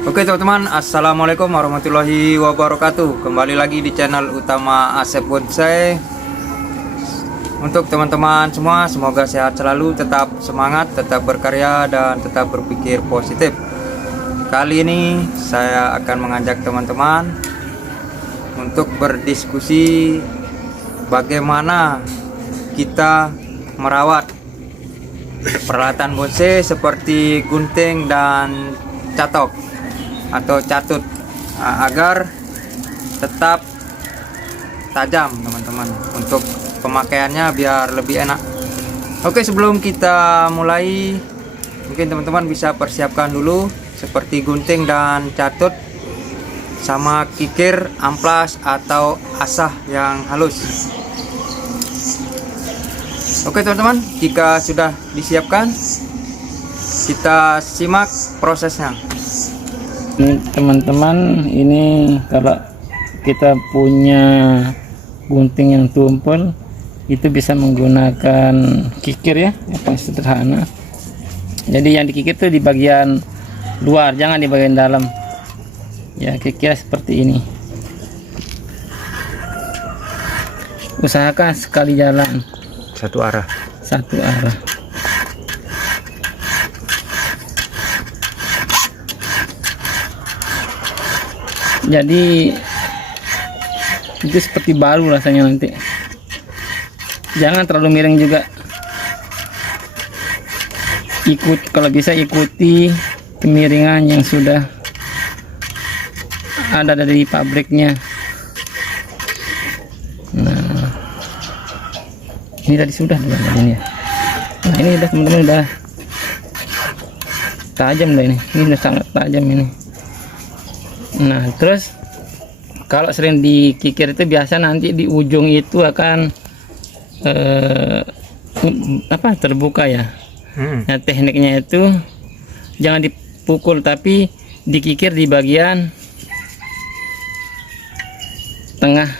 Oke teman-teman, assalamualaikum warahmatullahi wabarakatuh. Kembali lagi di channel utama Asep Bonsai. Untuk teman-teman semua, semoga sehat selalu, tetap semangat, tetap berkarya, dan tetap berpikir positif. Kali ini saya akan mengajak teman-teman untuk berdiskusi bagaimana kita merawat peralatan bonsai seperti gunting dan catok atau catut agar tetap tajam teman-teman, untuk pemakaiannya biar lebih enak. Oke, sebelum kita mulai, mungkin teman-teman bisa persiapkan dulu seperti gunting dan catut sama kikir, amplas atau asah yang halus. Oke teman-teman, jika sudah disiapkan, kita simak prosesnya. Teman-teman, ini kalau kita punya gunting yang tumpul, itu bisa menggunakan kikir ya, yang paling sederhana. Jadi yang dikikir itu di bagian luar, jangan di bagian dalam ya. Kikir seperti ini, usahakan sekali jalan Satu arah. Jadi itu seperti baru rasanya nanti. Jangan terlalu miring juga. Kalau bisa ikuti kemiringan yang sudah ada dari pabriknya. Nah, ini tadi sudah ini ya. Nah, ini udah teman-teman, udah tajam dah ini. Ini udah sangat tajam ini. Nah, terus kalau sering dikikir itu biasa nanti di ujung itu akan terbuka ya. Nah, tekniknya itu jangan dipukul tapi dikikir di bagian tengah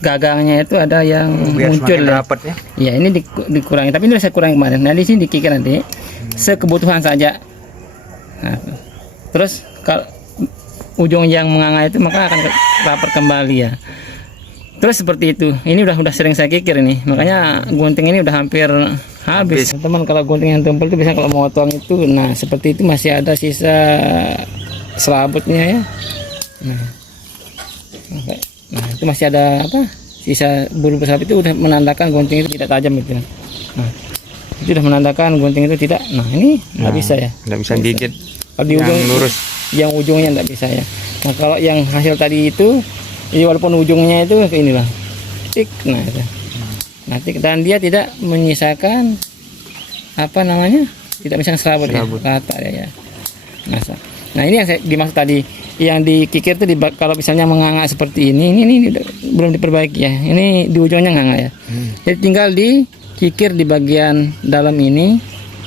gagangnya, itu ada yang muncul ya. Rapat ya. Ya, ini dikurangi, tapi ini saya kurangi kemarin. Nah, di sini dikikir nanti sekebutuhan saja. Nah, terus kalau ujung yang menganga itu maka akan rapat kembali ya. Terus seperti itu. Ini udah sering saya kikir ini, makanya gunting ini udah hampir habis. Teman, kalau gunting yang tumpul itu biasanya kalau mau potong itu, nah seperti itu masih ada sisa selabutnya ya. Nah, itu masih ada sisa bulu selabut, itu udah menandakan gunting itu tidak tajam itu. Nah, itu udah menandakan gunting itu tidak. Nah, ini nggak bisa ya. Nggak bisa gigit. Kalau di ujung lurus, yang ujungnya nggak bisa ya. Nah, kalau yang hasil tadi itu, jadi walaupun ujungnya itu inilah tik, nah itu. Nah, tik, dan dia tidak menyisakan tidak misalkan serabut. Ya, rata ya. Nah, ini yang saya dimaksud tadi, yang dikikir itu kalau misalnya menganga seperti ini belum diperbaiki ya. Ini di ujungnya nganga ya. Jadi tinggal dikikir di bagian dalam ini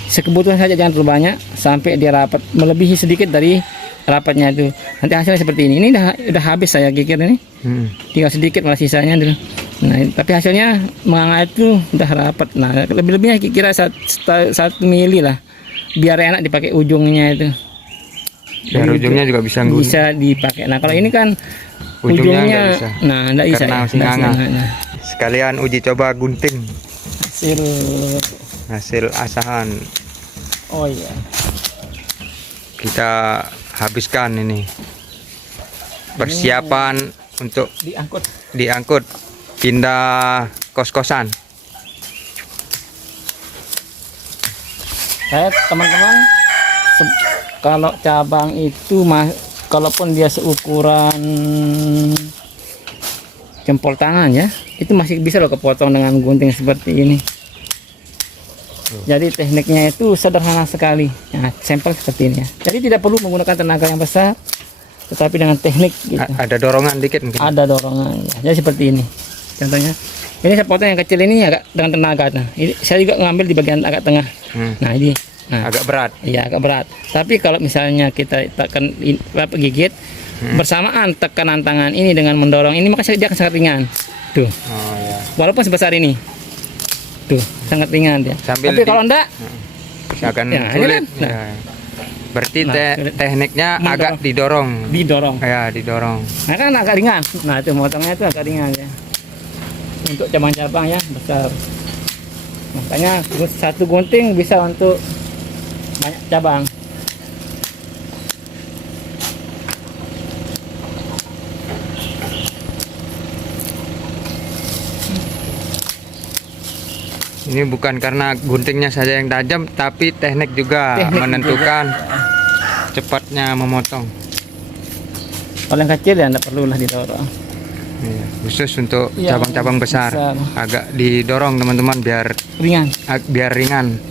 sekebutuhan saja, jangan terlalu banyak sampai dia rapat, melebihi sedikit dari rapatnya itu. Nanti hasilnya seperti ini. Ini udah habis saya kikir ini. Tinggal sedikit malah sisanya dulu. Nah, tapi hasilnya menganga itu udah rapat. Nah, lebih-lebihnya kira 1 mili lah, biar enak dipakai ujungnya itu. Biar ujungnya juga bisa dipakai. Nah, kalau ini kan ujungnya nggak bisa. Nah, enggak bisa. Karena masih nganga. Sekalian uji coba gunting. Hasil asahan. Oh iya. Kita habiskan ini. Persiapan untuk diangkut pindah kos-kosan. Teman-teman, kalau cabang itu kalaupun dia seukuran jempol tangan ya, itu masih bisa loh kepotong dengan gunting seperti ini. Jadi tekniknya itu sederhana sekali. Nah, sampel seperti ini ya. Jadi tidak perlu menggunakan tenaga yang besar, tetapi dengan teknik gitu. Ada dorongan dikit mungkin. Ada dorongan ya. Jadi seperti ini. Contohnya, ini saya potong yang kecil ini agak dengan tenaga. Nah, ini saya juga ngambil di bagian agak tengah. Nah, ini agak berat. Iya, agak berat. Tapi kalau misalnya kita tekan gigit bersamaan tekanan tangan ini dengan mendorong ini, maka dia akan sangat ringan. Tuh. Oh, ya. Walaupun sebesar ini. Tuh, sangat ringan dia. Tapi kalau enggak akan ya, sulit. Kan? Nah, Berarti Nah, tekniknya mendorong. agak didorong. Didorong. Ya, didorong. Nah kan agak ringan. Nah itu motongnya itu agak ringan ya. Untuk cabang-cabang ya besar. Makanya satu gunting bisa untuk banyak cabang. Ini bukan karena guntingnya saja yang tajam, tapi teknik juga Teknik menentukan cepatnya memotong. Kalau yang kecil ya tidak perlulah didorong. Iya, khusus untuk Yang cabang-cabang besar. besar. Agak didorong teman-teman biar Ringan. ringan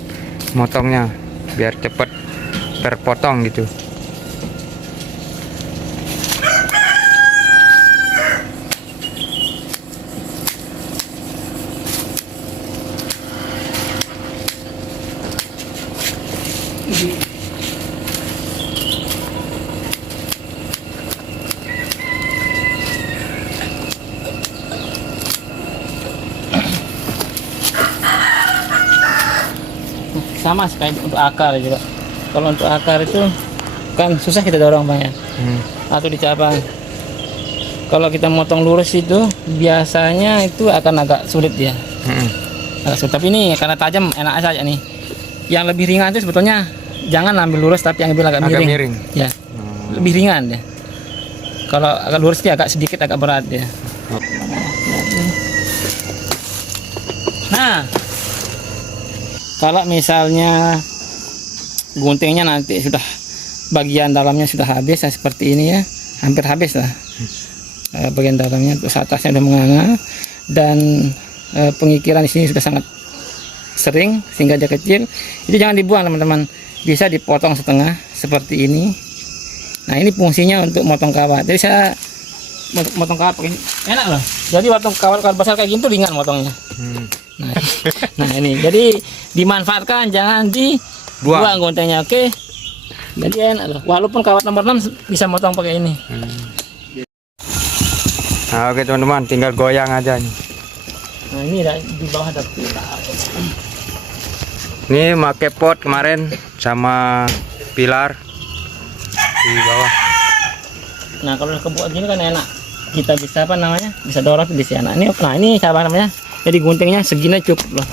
motongnya, biar cepat terpotong gitu. Sama sekali untuk akar juga. Kalau untuk akar itu kan susah kita dorong Bang ya. Atau di cabang. Kalau kita motong lurus itu biasanya itu akan agak sulit ya. Agak sulit. Tapi ini karena tajam enak saja nih. Yang lebih ringan itu sebetulnya jangan ambil lurus, tapi ambil agak miring. Ya. Lebih ringan ya. Kalau agak lurus dia agak sedikit agak berat ya. Nah, kalau misalnya guntingnya nanti sudah bagian dalamnya sudah habis ya, seperti ini ya, hampir habis lah. Bagian dalamnya terus atasnya udah menganga dan pengikiran di sini sudah sangat sering sehingga dia kecil. Itu jangan dibuang teman-teman, bisa dipotong setengah seperti ini. Nah ini fungsinya untuk motong kawat. Jadi saya motong kawat pakai enak loh. Jadi motong kawat besar kayak gini tuh ringan motongnya. Nah ini jadi dimanfaatkan, jangan dibuang guntingnya. Oke, jadi enak loh. Walaupun kawat nomor 6 bisa motong pakai ini. Nah, oke teman-teman, tinggal goyang aja nih. Nah ini di bawah ada pilar. Ini pakai pot kemarin sama pilar di bawah. Nah kalau kebuat gini kan enak, kita bisa apa namanya, bisa dorong di sini. Nah ini apa namanya, jadi guntingnya segini cukup loh.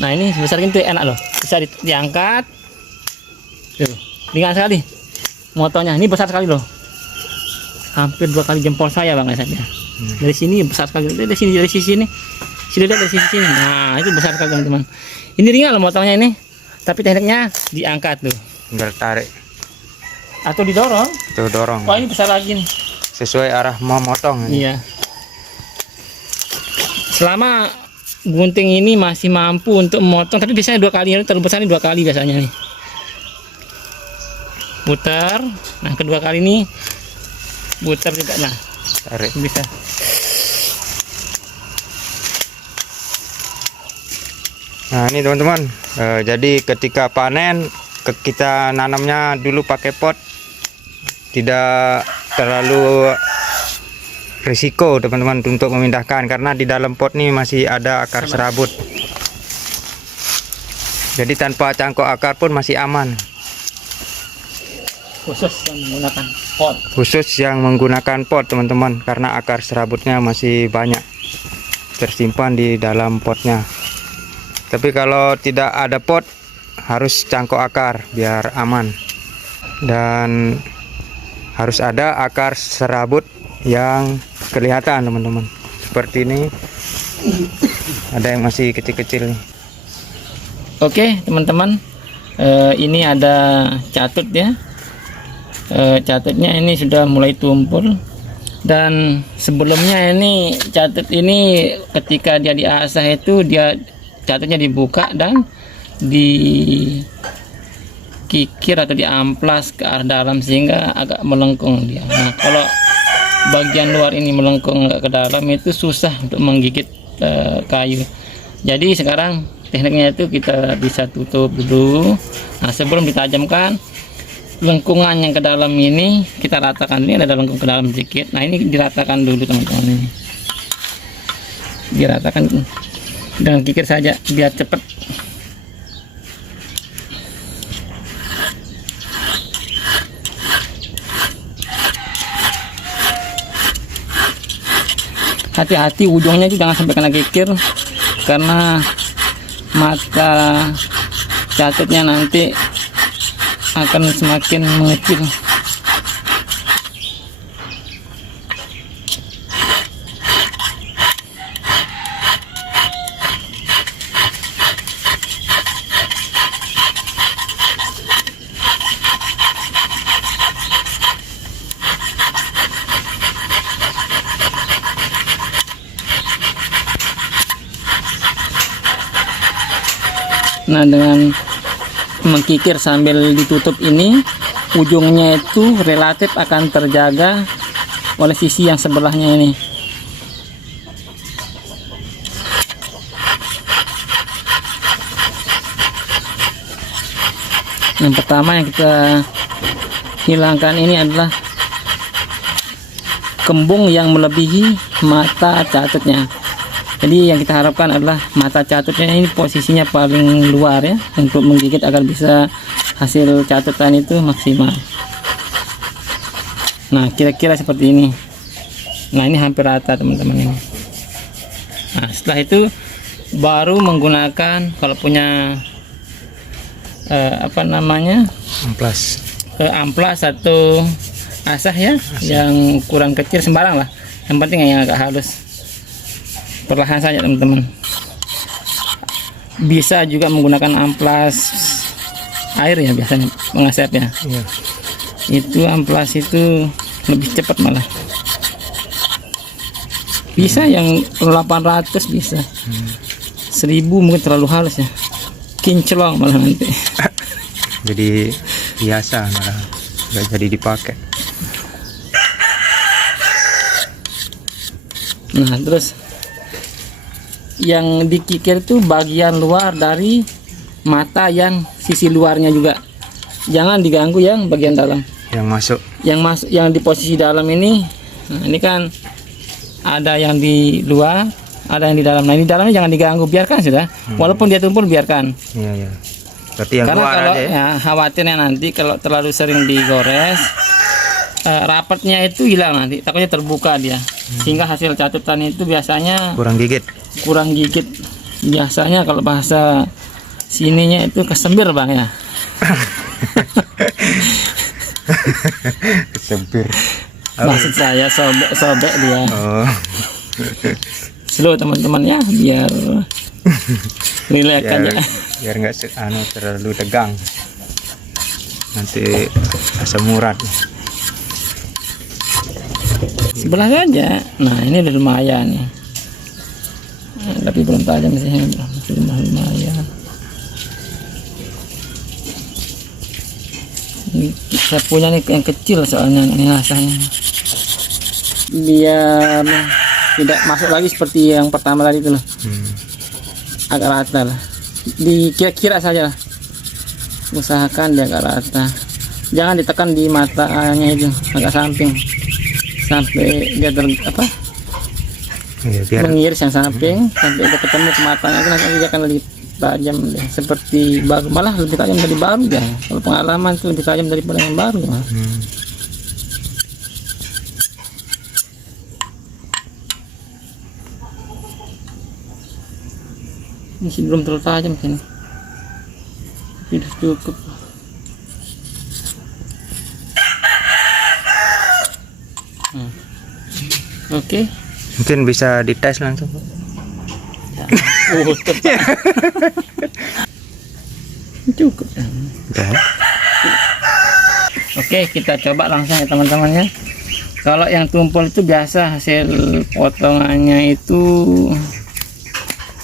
Nah ini sebesar ini tuh enak loh, bisa diangkat tuh, ringan sekali motongnya. Ini besar sekali loh, hampir 2 kali jempol saya Bang saja. Dari sini besar sekali, dari sini, dari sisi ini, sini dari sisi sini. Nah itu besar sekali teman-teman. Ini ringan loh motongnya ini, tapi tekniknya diangkat tuh, Tinggal tarik atau didorong. tuh, dorong Wah ini besar lagi nih. sesuai arah mau motong ini. Iya. Selama gunting ini masih mampu untuk memotong, tapi biasanya 2 kali, ini terlalu besar ini 2 kali biasanya nih. Putar. Nah kedua kali ini putar juga. Nah Tarik. bisa. Nah ini teman-teman, jadi ketika panen kita nanamnya dulu pakai pot, tidak terlalu risiko teman-teman untuk memindahkan, karena di dalam pot ini masih ada akar serabut. Jadi tanpa cangkok akar pun masih aman. Khusus yang menggunakan pot. Khusus yang menggunakan pot teman-teman, karena akar serabutnya masih banyak tersimpan di dalam potnya. Tapi kalau tidak ada pot, harus cangkok akar biar aman. Dan harus ada akar serabut yang kelihatan teman-teman. Seperti ini. Ada yang masih kecil-kecil nih. Oke teman-teman, ini ada catut ya. Catutnya ini sudah mulai tumpul. Dan sebelumnya ini catut ini ketika dia diasah itu dia catutnya dibuka dan dikikir atau diamplas ke arah dalam sehingga agak melengkung dia. Nah kalau bagian luar ini melengkung ke dalam itu susah untuk menggigit kayu. Jadi sekarang tekniknya itu kita bisa tutup dulu. Nah sebelum ditajamkan, lengkungan yang ke dalam ini kita ratakan. Ini ada lengkung ke dalam sedikit. Nah ini diratakan dulu teman-teman, ini diratakan dengan kikir saja biar cepat. hati-hati ujungnya itu jangan sampai kena kikir, karena mata catutnya nanti akan semakin mengecil. Nah, dengan mengkikir sambil ditutup ini, ujungnya itu relatif akan terjaga oleh sisi yang sebelahnya ini. Yang pertama yang kita hilangkan ini adalah kembung yang melebihi mata catutnya. Jadi yang kita harapkan adalah mata catutnya ini posisinya paling luar ya, untuk menggigit agar bisa hasil catutan itu maksimal. Nah, kira-kira seperti ini. Nah, ini hampir rata teman-teman ini. Nah, setelah itu baru menggunakan, kalau punya amplas atau asah ya, yang kurang kecil sembarang lah, yang penting yang agak halus. Perlahan saja teman-teman. Bisa juga menggunakan amplas air ya, biasanya mengasap ya. Iya. Itu amplas itu lebih cepat malah. Bisa yang 800 bisa. 1000 mungkin terlalu halus ya. Kinclong malah nanti. Jadi biasa malah nggak jadi dipakai. Nah, terus yang dikikir itu bagian luar dari mata, yang sisi luarnya juga jangan diganggu, yang bagian dalam yang masuk yang di posisi dalam ini. Nah, ini kan ada yang di luar, ada yang di dalam. Nah, ini dalamnya jangan diganggu, biarkan sudah. Walaupun dia tumpul biarkan. Iya. Berarti yang karena luar kalau aja ya, khawatirnya nanti kalau terlalu sering digores, rapatnya itu hilang, nanti takutnya terbuka dia, sehingga hasil catutan itu biasanya kurang gigit. Biasanya kalau bahasa sininya itu kesembir bang ya. Kesembir. Maksud saya sobek dia. Oh. Slow teman-teman ya, biar relax aja. Biar nggak terlalu tegang. Nanti asam urat. Sebelah saja. Nah, ini udah lumayan nih. Tapi belum tajam sih, masih lumayan. Saya punya nih yang kecil soalnya ini asahnya, biar tidak masuk lagi seperti yang pertama tadi itu loh. Agak rata lah, dikira-kira saja lah, usahakan dia agak rata, jangan ditekan di matanya itu, agak samping sampai dia mengiris yang samping sampai dia ketemu ke matanya, nanti dia akan lebih tajam deh, seperti baru, malah lebih tajam dari baru ya. Kalau pengalaman tuh lebih tajam daripada yang baru ya. Ini sih belum terlalu tajam sini, tapi udah cukup. Oke. Mungkin bisa dites langsung. Cukup. Udah. Oke, kita coba langsung ya teman-teman ya. Kalau yang tumpul itu biasa hasil potongannya itu,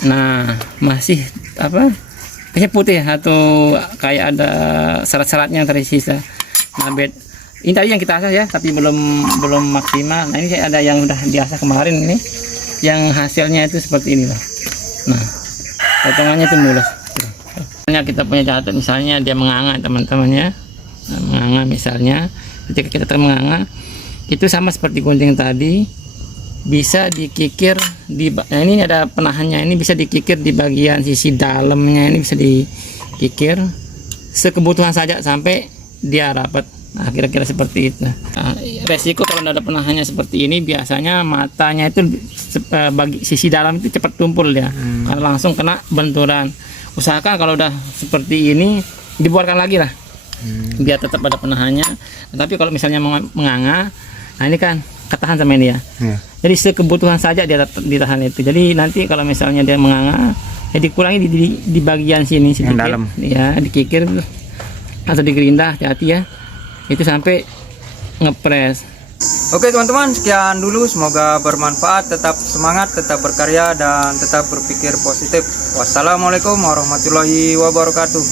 nah masih kayaknya putih atau kayak ada serat-seratnya yang tersisa. Nah, ini tadi yang kita asah ya, tapi belum maksimal. Nah, ini ada yang udah diasah kemarin ini, yang hasilnya itu seperti ini loh. Nah, potongannya itu mulus. Kita punya catut, misalnya dia menganga teman-teman ya. Nah, menganga misalnya, ketika kita menganga itu sama seperti gunting tadi, bisa dikikir di, nah ini ada penahannya, ini bisa dikikir di bagian sisi dalamnya, ini bisa dikikir sekebutuhan saja sampai dia rapat. Nah, kira-kira seperti itu. Nah, resiko kalau ada penahannya seperti ini, biasanya matanya itu bagi sisi dalam itu cepat tumpul ya, karena langsung kena benturan. Usahakan kalau udah seperti ini dibuarkan lagi lah, biar tetap ada penahannya. Tapi kalau misalnya menganga, nah ini kan ketahan sama ini ya. Jadi sekebutuhan saja dia ditahan itu. Jadi nanti kalau misalnya dia menganga, ya dikurangi di bagian sini sedikit, dalam. ya dikikir atau digerindah, hati-hati ya. Itu sampai ngepres. Oke teman-teman, sekian dulu, semoga bermanfaat, tetap semangat, tetap berkarya, dan tetap berpikir positif. Wassalamualaikum warahmatullahi wabarakatuh.